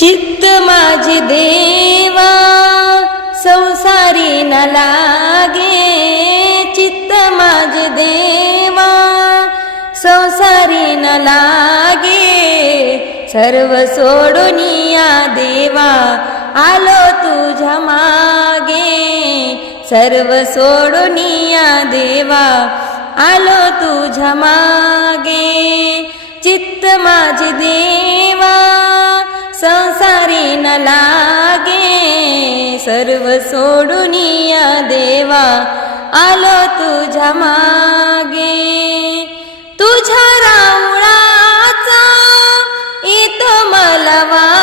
चित्त माझे देवा संसारी न लागे. चित्त माझे देवा संसारी न लागे. सर्व सोडुनिया देवा आलो तुझ्या मागे. सर्व सोडुनिया देवा आलो तुझ्या मागे. चित्त माझे देवा सर्व सोडून या देवा आलो तुझ्या मागे. तुझ्या रावळाचा इथं मला वा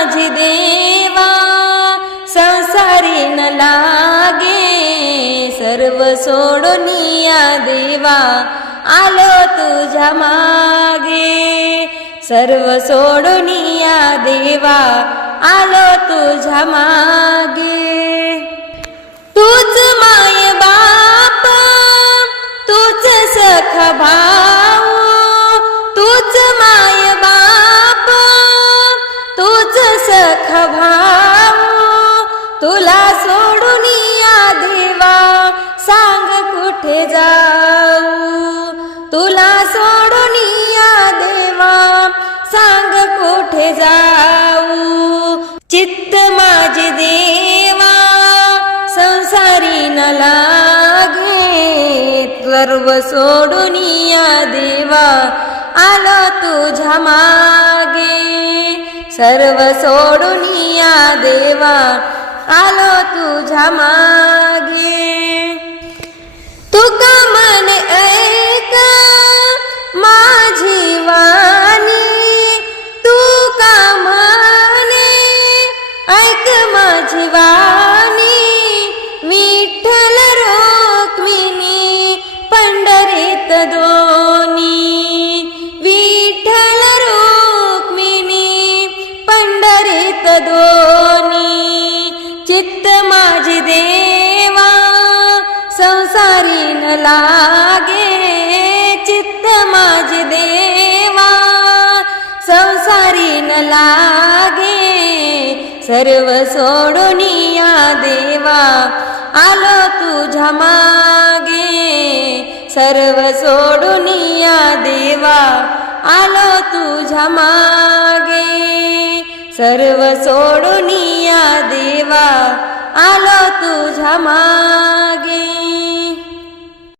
माझी देवा संसारी न लागे सर्व सोडून या देवा आलो तुझ्या मागे. सर्व सोडून या देवा आलो तुझ्या मागे. तूच माय बाप तूच सख भाऊ तूच माय तूच सख भाऊ तुला सोडून या देवा सांग कुठे जाऊ? तुला सोडून या देवा सांग कुठे जाऊ? चित्त माझे देवा संसारी न लागे सर्व सोडून या देवा आलो तुझ्या मागे. सर्व सोडून या देवा आलो तुझ्या मागे. लागे चित्त माझे देवा. संसारी न लागे सर्व सोडुनिया देवा. आलो तुझ्या मागे सर्व सोडुनिया देवा. आलो तुझ्या मागे सर्व सोडुनिया देवा. आलो तुझ्या मागे